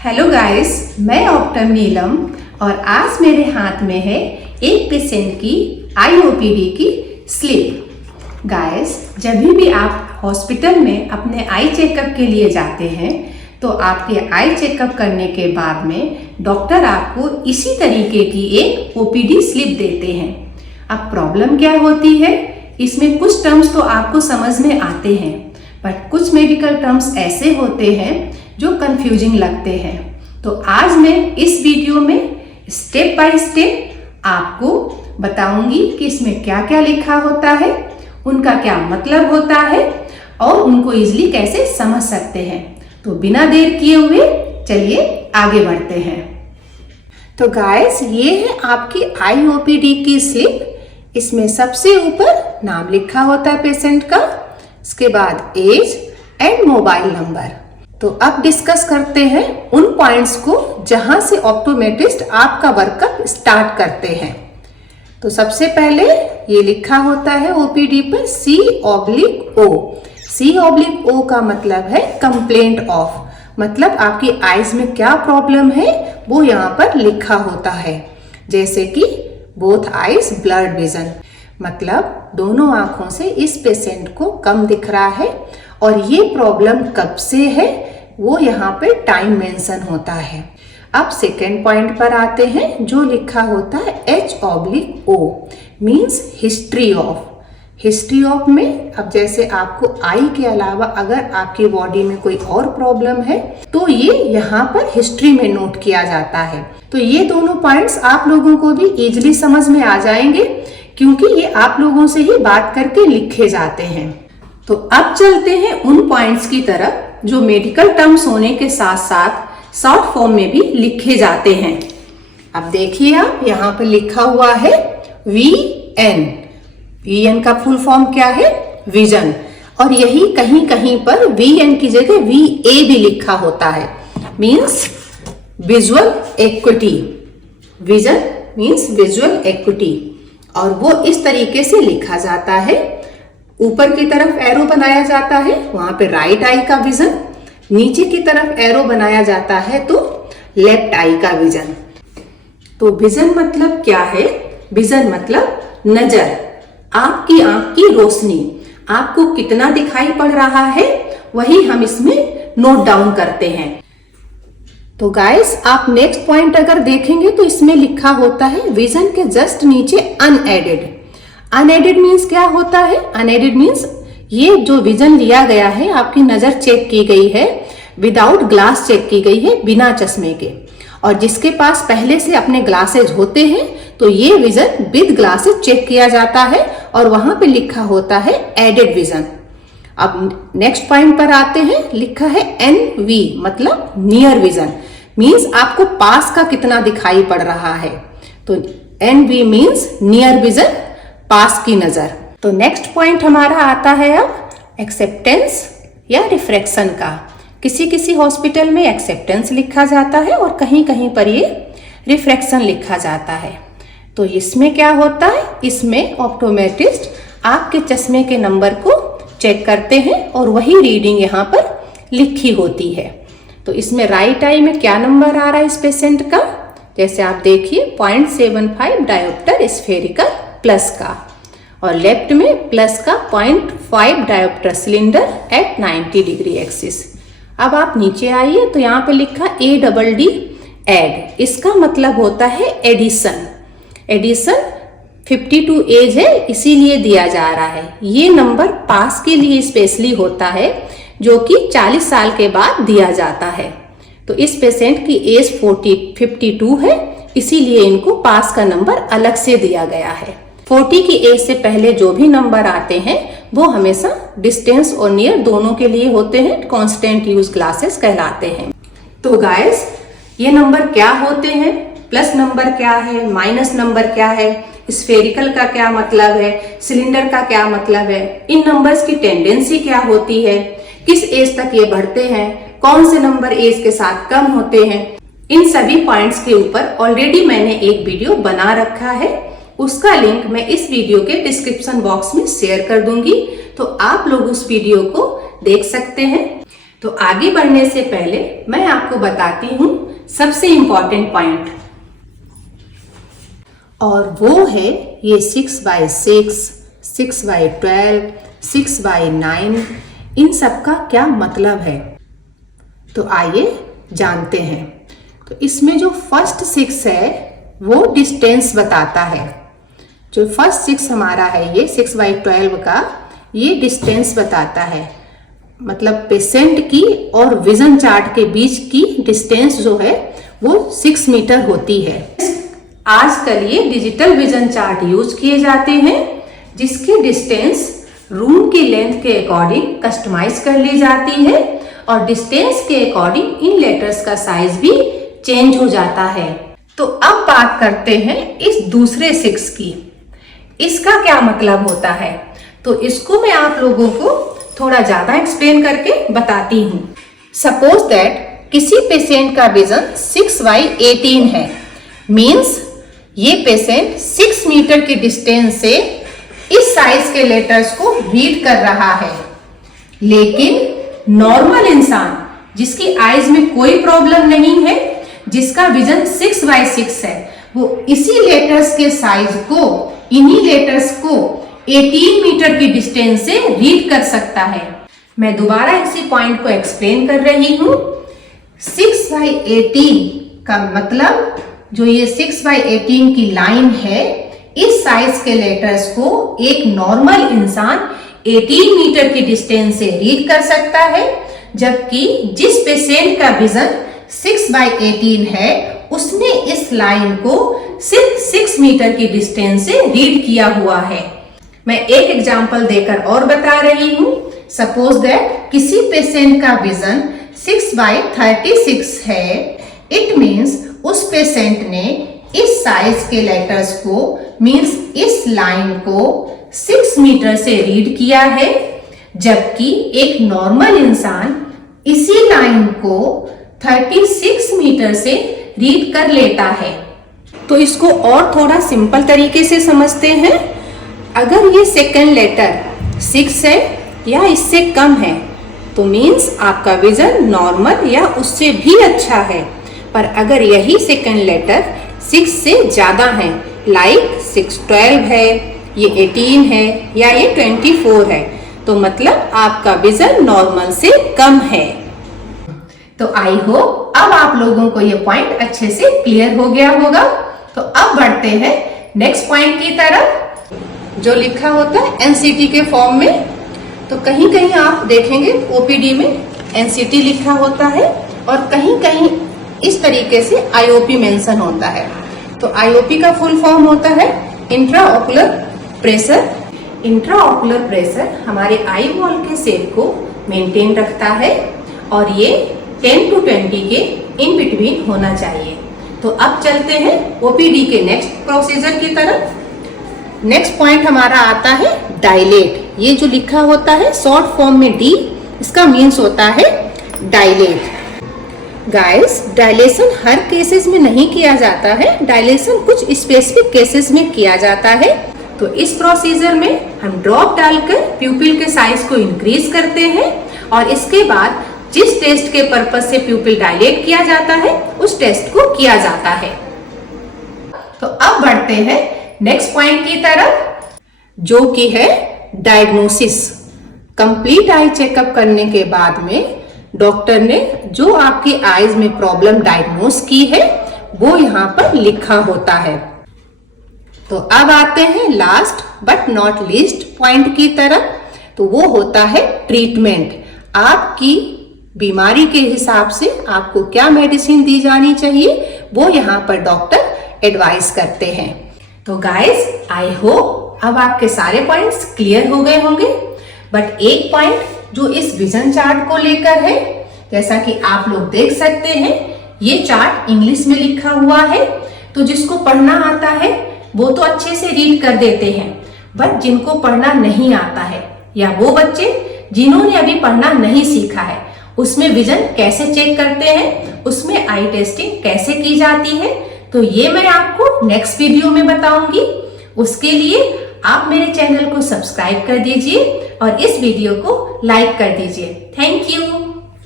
Hello guys, मैं doctor नीलम और आज मेरे हाथ में है एक पेशेंट की IOPD की स्लिप। गाइस, जब भी आप हॉस्पिटल में अपने आई चेकअप के लिए जाते हैं तो आपके आई चेकअप करने के बाद में डॉक्टर आपको इसी तरीके की एक OPD स्लिप देते हैं। अब प्रॉब्लम क्या होती है, इसमें कुछ टर्म्स तो आपको समझ में आते हैं बट कुछ मेडिकल टर्म्स ऐसे होते हैं जो कंफ्यूजिंग लगते हैं। तो आज मैं इस वीडियो में स्टेप बाय स्टेप आपको बताऊंगी कि इसमें क्या क्या लिखा होता है, उनका क्या मतलब होता है और उनको इजीली कैसे समझ सकते हैं। तो बिना देर किए हुए चलिए आगे बढ़ते हैं। तो गाइस, ये है आपकी IOPD की स्लिप। इसमें सबसे ऊपर नाम लिखा होता है पेशेंट का, इसके बाद एज एंड मोबाइल नंबर। तो अब डिस्कस करते हैं उन पॉइंट्स को जहां से ऑप्टोमेट्रिस्ट आपका वर्कअप स्टार्ट करते हैं। तो सबसे पहले ये लिखा होता है OPD पर C/O। C/O का मतलब है कंप्लेंट ऑफ, मतलब आपकी आईज में क्या प्रॉब्लम है वो यहाँ पर लिखा होता है। जैसे कि बोथ आईज ब्लर्ड विजन, मतलब दोनों आंखों से इस पेशेंट को कम दिख रहा है और ये प्रॉब्लम कब से है वो यहाँ पे टाइम मेंशन होता है। अब सेकेंड पॉइंट पर आते हैं जो लिखा होता है H/O means history of. History of में अब जैसे आपको आई के अलावा अगर आपकी बॉडी में कोई और प्रॉब्लम है तो ये यहाँ पर हिस्ट्री में नोट किया जाता है। तो ये दोनों पॉइंट्स आप लोगों को भी इजीली समझ में आ जाएंगे क्योंकि ये आप लोगों से ही बात करके लिखे जाते हैं। तो अब चलते हैं उन पॉइंट्स की तरफ जो मेडिकल टर्म्स होने के साथ साथ शॉर्ट फॉर्म में भी लिखे जाते हैं। अब देखिए, आप यहाँ पर लिखा हुआ है VN। VN का फुल फॉर्म क्या है? विजन। और यही कहीं कहीं पर VN की जगह VA भी लिखा होता है, means visual equity. Vision means visual equity और वो इस तरीके से लिखा जाता है। ऊपर की तरफ एरो बनाया जाता है, वहां पे राइट आई का विजन, नीचे की तरफ एरो बनाया जाता है तो लेफ्ट आई का विजन। तो विजन मतलब क्या है? विजन मतलब नजर, आपकी आंख की रोशनी, आपको कितना दिखाई पड़ रहा है वही हम इसमें नोट डाउन करते हैं। तो गाइस, आप नेक्स्ट पॉइंट अगर देखेंगे तो इसमें लिखा होता है विजन के जस्ट नीचे अनएडेड। अनएडेड मीन्स क्या होता है? अनएडेड मीन्स ये जो विजन लिया गया है, आपकी नजर चेक की गई है विदाउट ग्लास, चेक की गई है बिना चश्मे के, और जिसके पास पहले से अपने ग्लासेज होते हैं तो ये विजन विद ग्लासेज चेक किया जाता है और वहां पे लिखा होता है एडेड विजन। अब नेक्स्ट पॉइंट पर आते हैं, लिखा है NV मतलब नियर विजन, मीन्स आपको पास का कितना दिखाई पड़ रहा है। तो NV मीन्स नियर विजन, पास की नजर। तो नेक्स्ट पॉइंट हमारा आता है अब एक्सेप्टेंस या रिफ्रैक्शन का। किसी किसी हॉस्पिटल में एक्सेप्टेंस लिखा जाता है और कहीं कहीं पर ये रिफ्रैक्शन लिखा जाता है। तो इसमें क्या होता है? इसमें ऑप्टोमेट्रिस्ट आपके चश्मे के नंबर को चेक करते हैं और वही रीडिंग यहाँ पर लिखी होती है। तो इसमें राइट आई में क्या नंबर आ रहा है इस पेशेंट का? जैसे आप देखिए 0.75 डायोप्टर स्फेरिकल प्लस का, और लेफ्ट में प्लस का 0.5 dioptre cylinder eight 90 degree axis. अब आप नीचे आइए तो यहाँ पे लिखा ADD एड, इसका मतलब होता है एडिशन। एडिशन 52 एज है इसीलिए दिया जा रहा है। ये नंबर पास के लिए स्पेशली होता है जो कि 40 साल के बाद दिया जाता है। तो इस पेशेंट की एज 52 है इसीलिए इनको पास का नंबर अलग से दिया गया है। 40 की एज से पहले जो भी नंबर आते हैं वो हमेशा डिस्टेंस और नियर दोनों के लिए होते हैं, कांस्टेंट यूज ग्लासेस कहलाते हैं। तो गाइस, ये नंबर क्या होते हैं? प्लस नंबर क्या है, माइनस नंबर क्या है, स्फेरिकल का क्या मतलब है, सिलेंडर का क्या मतलब है, इन नंबर्स की टेंडेंसी क्या होती है, किस एज तक ये बढ़ते हैं, कौन से नंबर एज के साथ कम होते हैं, इन सभी पॉइंट्स के ऊपर ऑलरेडी मैंने एक वीडियो बना रखा है। उसका लिंक मैं इस वीडियो के डिस्क्रिप्शन बॉक्स में शेयर कर दूंगी, तो आप लोग उस वीडियो को देख सकते हैं। तो आगे बढ़ने से पहले मैं आपको बताती हूँ सबसे इम्पोर्टेंट पॉइंट, और वो है ये 6/6, 6/12, 6/9, इन सब का क्या मतलब है। तो आइए जानते हैं। तो इसमें जो फर्स्ट 6 है वो डिस्टेंस बताता है। जो फर्स्ट 6 हमारा है ये 6/12 का, ये डिस्टेंस बताता है, मतलब पेशेंट की और विजन चार्ट के बीच की डिस्टेंस जो है वो 6 मीटर होती है। आजकल ये डिजिटल विजन चार्ट यूज किए जाते हैं जिसकी डिस्टेंस रूम की लेंथ के अकॉर्डिंग कस्टमाइज कर ली जाती है और डिस्टेंस के अकॉर्डिंग इन लेटर्स का साइज भी चेंज हो जाता है। तो अब बात करते हैं इस दूसरे 6 की। इसका क्या मतलब होता है, तो इसको मैं आप लोगों को थोड़ा ज्यादा एक्सप्लेन करके बताती हूँ। सपोज दैट किसी पेशेंट का विजन 6/18 है, मीन्स ये पेशेंट 6 मीटर की डिस्टेंस से इस साइज के लेटर्स को रीड कर रहा है। लेकिन नॉर्मल इंसान जिसकी आईज में कोई प्रॉब्लम नहीं है, जिसका विजन 6/6 है, वो इसी लेटर्स के साइज को, इन्हीं लेटर्स को 18 मीटर की डिस्टेंस से रीड कर सकता है। मैं दोबारा इसी पॉइंट को एक्सप्लेन कर रही हूं। 6/18 का मतलब जो ये 6/18 की लाइन है, इस साइज के लेटर्स को एक नॉर्मल इंसान 18 मीटर की डिस्टेंस से रीड कर सकता है, जबकि जिस पेशेंट का विजन 6/18 है उसने इस लाइन को सिर्फ 6 मीटर की डिस्टेंस से रीड किया हुआ है। मैं एक एग्जांपल देकर और बता रही हूँ। सपोज दैट किसी पेशेंट का विजन 6/36 है, इट मीन्स उस पेशेंट ने इस साइज के लेटर्स को, मीन्स इस लाइन को 6 मीटर से रीड किया है, जबकि एक नॉर्मल इंसान इसी लाइन को 36 मीटर से रीड कर लेता है। तो इसको और थोड़ा सिंपल तरीके से समझते हैं। अगर ये सेकंड लेटर 6 है या इससे कम है तो मीन्स आपका विजन नॉर्मल या उससे भी अच्छा है। पर अगर यही सेकंड लेटर 6 से ज्यादा है, लाइक 6/12 है, ये 18 है या ये 24 है, तो मतलब आपका विजन नॉर्मल से कम है। तो आई होप अब आप लोगों को ये पॉइंट अच्छे से क्लियर हो गया होगा। तो अब बढ़ते हैं नेक्स्ट पॉइंट की तरफ, जो लिखा होता है एनसीटी के फॉर्म में। तो कहीं कहीं आप देखेंगे ओपीडी में एनसीटी लिखा होता है और कहीं कहीं इस तरीके से आईओपी मेंशन होता है। तो आईओपी का फुल फॉर्म होता है इंट्राओकुलर प्रेशर। इंट्राओकुलर प्रेशर हमारे आई वॉल के शेप को मेंटेन रखता है और ये 10 to 20 के इन बिटवीन होना चाहिए। तो अब चलते हैं ओपीडी के नेक्स्ट प्रोसीजर की तरफ। नेक्स्ट पॉइंट हमारा आता है डायलेट। ये जो लिखा होता है शॉर्ट फॉर्म में डी, इसका मीन्स होता है डायलेट। गाइस, डायलेशन हर केसेस में नहीं किया जाता है, डायलेशन कुछ स्पेसिफिक केसेस में किया जाता है। तो इस प्रोसीजर में हम ड्रॉप डालकर प्यूपिल के साइज को इंक्रीज करते हैं और इसके बाद जिस टेस्ट के पर्पज से प्यूपिल डायलेट किया जाता है उस टेस्ट को किया जाता है। तो अब बढ़ते हैं नेक्स्ट पॉइंट की तरफ, जो कि है डायग्नोसिस। कंप्लीट आई चेकअप करने के बाद में डॉक्टर ने जो आपकी आईज में प्रॉब्लम डायग्नोस की है वो यहाँ पर लिखा होता है। तो अब आते हैं last but not least point की तरफ, तो वो होता है ट्रीटमेंट। आपकी बीमारी के हिसाब से आपको क्या मेडिसिन दी जानी चाहिए वो यहाँ पर डॉक्टर एडवाइस करते हैं। तो गाइस, आई होप अब आपके सारे पॉइंट्स क्लियर हो गए होंगे। बट एक पॉइंट जो इस विजन चार्ट को लेकर है, जैसा कि आप लोग देख सकते हैं, ये चार्ट इंग्लिश में लिखा हुआ है। तो जिसको पढ़ना आता है वो तो अच्छे से रीड कर देते हैं, बट जिनको पढ़ना नहीं आता है या वो बच्चे जिन्होंने अभी पढ़ना नहीं सीखा है, उसमें विजन कैसे चेक करते हैं, उसमें आई टेस्टिंग कैसे की जाती है, तो ये मैं आपको नेक्स्ट वीडियो में बताऊंगी। उसके लिए आप मेरे चैनल को सब्सक्राइब कर दीजिए और इस वीडियो को लाइक कर दीजिए। Thank you.